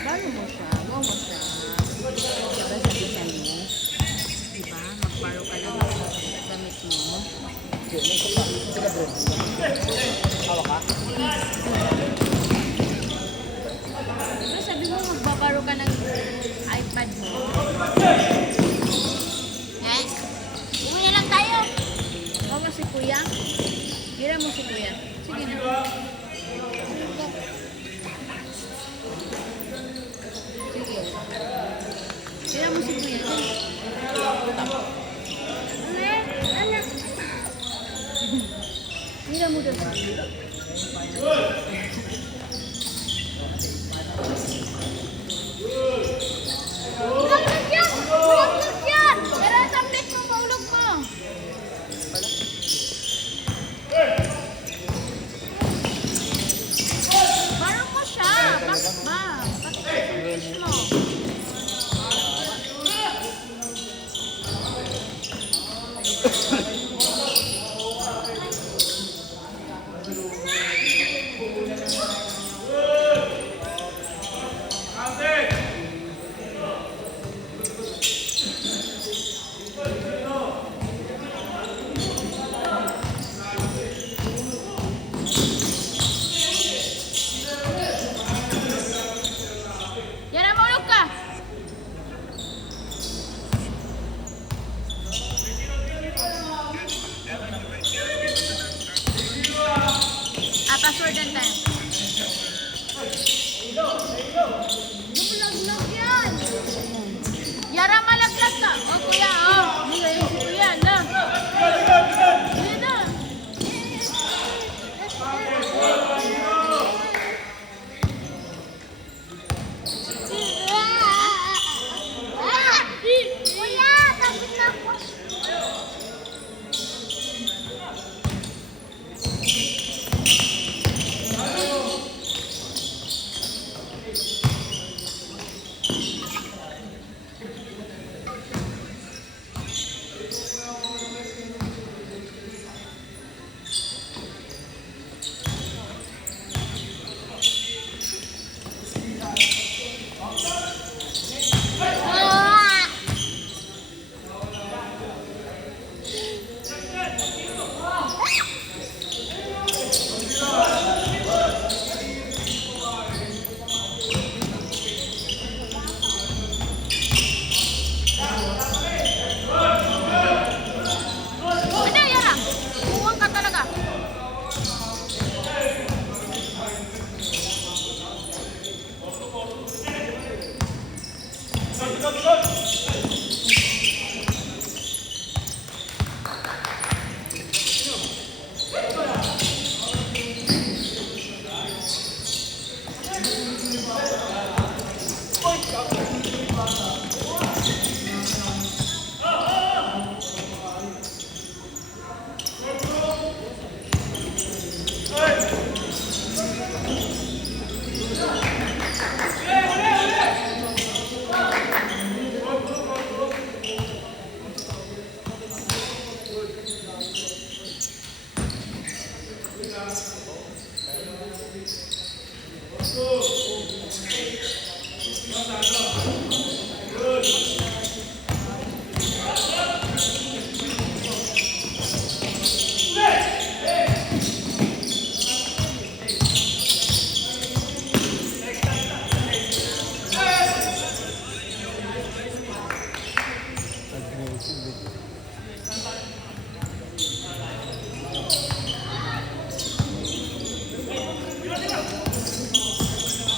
Baro mo siya. Go mo siya. Diba sabitan mo? Diba? Magbaro ka lang sa gamit mo. Hawa ka? Diba sabi mo magbabaro ka ng iPad mo? Eh? Uwi na lang tayo. Huwag si kuya. Hira mo si kuya. Sige na. Sige. Hira mo si kuya. Anak. Hira mo doon. Hulog yan! Hulog yan! Pero tablet mo, paulog mo. Parang mo siya. Bakit ba? Bakit finish mo? Yan na, maulog ka! Password and time. Lumulaglag yan! Yara, malaglag ka! O, kuya, o! Hindi si kuya, na! Hindi na! Kuya, tapos na ako. Ano, Yara? Buwang ka talaga.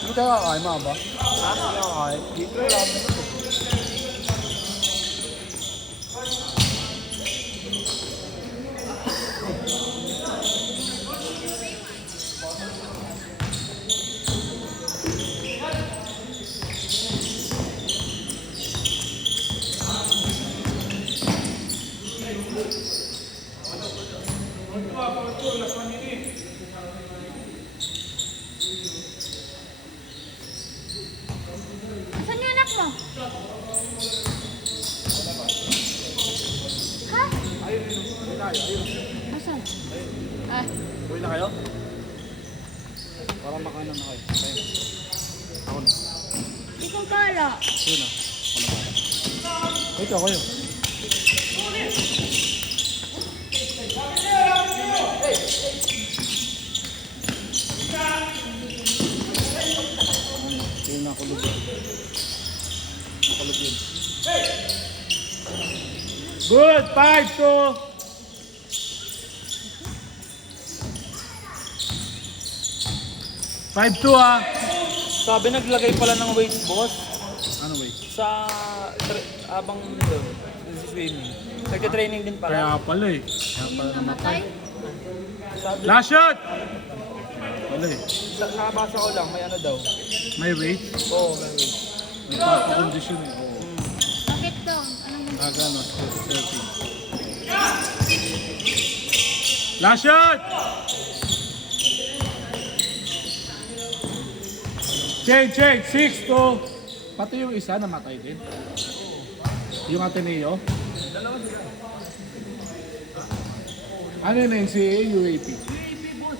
Hindi ka kakain, mga ba? Ha? Hindi ka kakain. Dito lang. Saan yung anak mo? Ha? Asan? Ah, Uwi na kayo? Para makanan na kayo. Ako na. bala. Yun na. Ano ba? Ito ako yun. Yun na nakulog yun. Nakulog yun. Good! 5-2! 5-2 ah! Sabi naglagay pala ng weights, boss. Ano ba? Sa abang doon, swimming. Nagka-training din pala. Kaya pala eh. Kaya pala namatay. Sabi, Last shot! Pala eh. nakabasa ko lang, may ano daw. May weight? Oo, may weights. Nagpapakondisyon eh. Oo. Bakit daw? Anong Nagano, 30. Last shot! Change! 6-2. Pati yung isa namatay din. Yung Ateneo. Ano yun yung si UAP?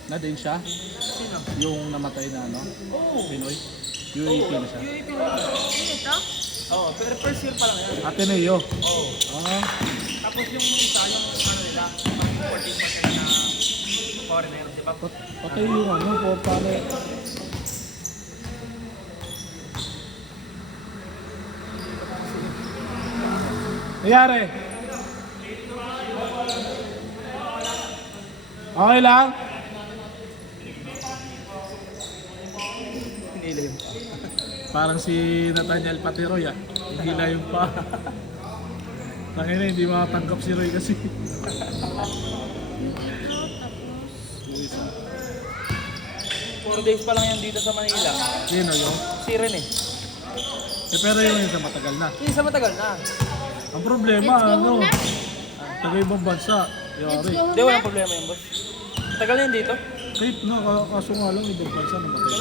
Na din siya? Sino? Yung namatay na ano? Oo. Pinoy? UAP na siya. UAP na. ito? Oo, pero first year pa lang yan. Ateneo. Oo. Ah, Tapos yung isa, yung ano nila, yung 14% na foreigner, di ba? patay yung ano po, paano? Nangyari? Okay lang? Pinila yung pa. Parang si Nathaniel Patiroy ah. Hindi na yung pa. Tangina, hindi makatanggap si Roy kasi. Four days pa lang yan dito sa Manila. Sino yun? Si Ren eh. Pero yung isa matagal na. Yung isa matagal na. Ang problema, Let's go ano? home na? Taga ibang bansa. Let's Yari. go home Hindi, na? walang problema yun, boss. Tagal na yun dito. Kahit na, kaso nga lang ibang bansa namatay.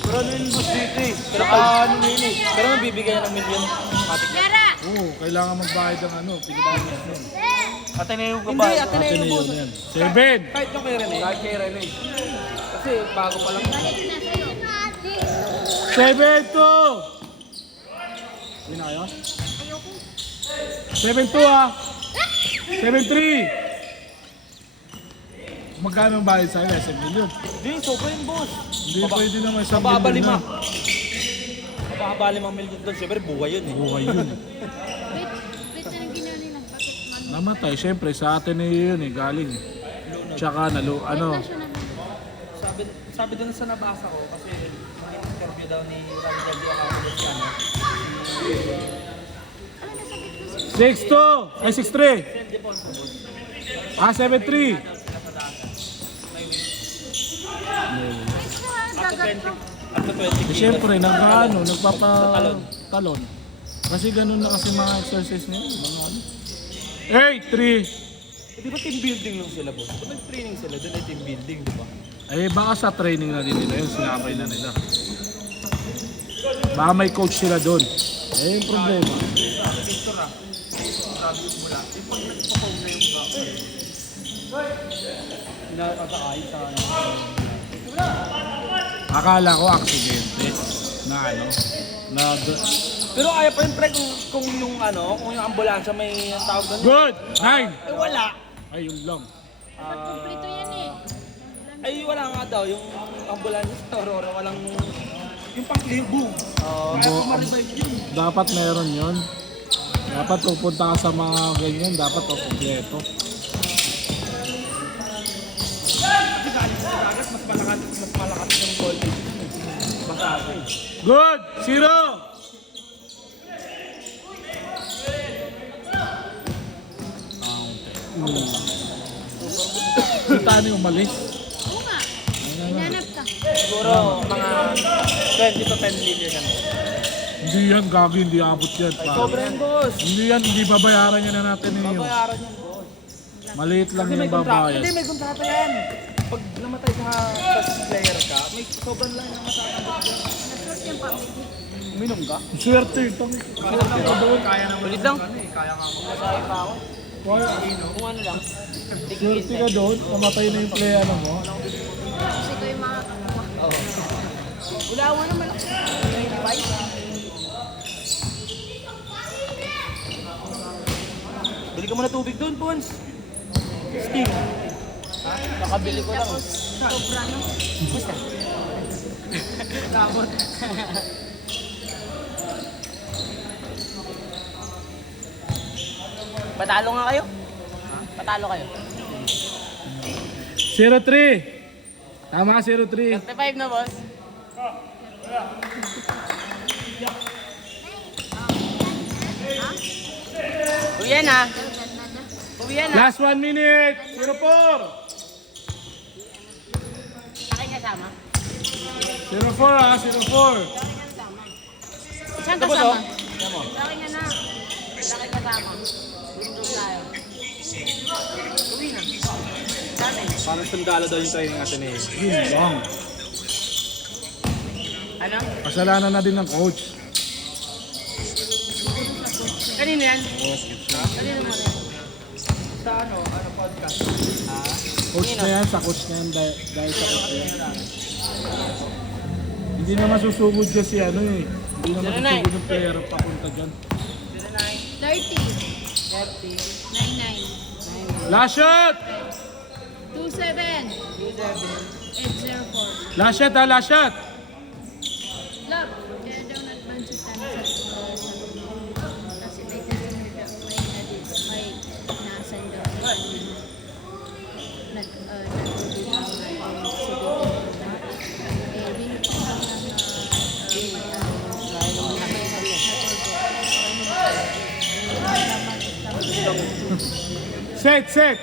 Pero ano yung boss dito eh. Pero ano na yun eh. Pero mabibigay ng milyon. Matik na. Yara! Oo, kailangan magbayad ng ano, Pilipinas nun. Ateneo ka ba? Hindi, Ateneo Ateneo boss. na yan. 7! Kahit yung kay Ren eh. Kahit kay Ren eh. Kasi bago pa lang. Balik na sa'yo. 7-2! Hindi na kayo? 7-2 ah! 7-3! Magkano ang bayad sa'yo? 7 million. Hindi, sobra yun boss. Hindi pwede naman 1 Mababa million lima. na. Mababa 5 milyon doon. Siyempre buhay yun eh. Buhay yun eh. Wait na lang ginawa nila. Bakit man? Namatay, syempre sa atin na yun eh, galing. Tsaka ano, Sabi doon sa nabasa ko kasi interview daw ni Rami Jaldi Acapulco ano. 6-2! Ay, 6-3! Ah, 7-3! Dagat ko. At sa 20 Eh, syempre, nagpapatalon. Kasi ganun na kasi mga exercise nila. Mga ano. 8-3! Di ba team building lang sila boss? Kung nag-training sila, doon ay team building, di ba? Eh, baka sa training na din nila yun, sinabay na nila. Baka may coach sila doon. Eh, yung problema. Victor ah. Sabi ko mula. Eh, pag nagpapaw na yung back. Pinapasakay sa ano. Akala ko aksidente na ano, na Pero kaya pa yun pre kung yung ano, kung yung ambulansya may tawag doon. good! 9! Eh wala. Ay, yun lang. Kompleto yan eh. Ay wala nga daw yung ambulansya sa Aurora, walang yung pang-clear boom. Kaya kung ma-revive yun. Dapat meron yun. Dapat pupunta ka sa mga ganyan, dapat kompleto. Kasi galing sa dagat, mas malakas yung voltage. Basta eh. Good! 0! Kita niyo umalis. Oo nga. Hinanap ka. Siguro mga 20 to 10 million yan. Hindi yan, gagi, hindi abot yan. Ay, sobra yan boss. Hindi yan, hindi babayaran yan na natin ninyo. Babayaran yan boss. Maliit lang Kasi yung may kontrata. babayad. Hindi, may kontrata yan. Pag namatay ka sa player ka, may sobrang lang yung namatay. Nasort yung pamilya. Uminom ka? Swerte ito. Kaya naman. Ulit lang. Kaya nga ako. Masahe pa ako. Kung ano lang. Swerte ka doon, namatay na yung play ano mo. Kasi ko yung mga Wala naman ako. Bili ka muna tubig doon, Pons. Sting. Kakabili ko lang. Sobra no? Basta. Kabot. Patalo nga kayo? Patalo kayo? 0-3. Tama, 0-3. 35 na, boss. Uwi na. Uwi na. Last 1 minute. 0-4. Akin kasama. 0-4 ha, 0-4. Saan Ito, boss, kasama? oh. Tignan mo. Akin na na. Akin kasama. Dudog tayo. Uwi na. Dami. Parang sundalo daw yung training natin eh. Yun lang. Ano? Kasalanan na din ng coach. Kanino yan? Kanino mo yan? Sa ano? Ano podcast? Coach na yan, sa coach na yan, dahil sa coach na yan. Hindi na masusugod kasi ano eh. Hindi na masusugod yung player papunta dyan. 30. 99. Last shot! 27. 804. Last shot ha, last shot! Love, kaya daw nag-advance si Tan kasi may nasan daw Set, set!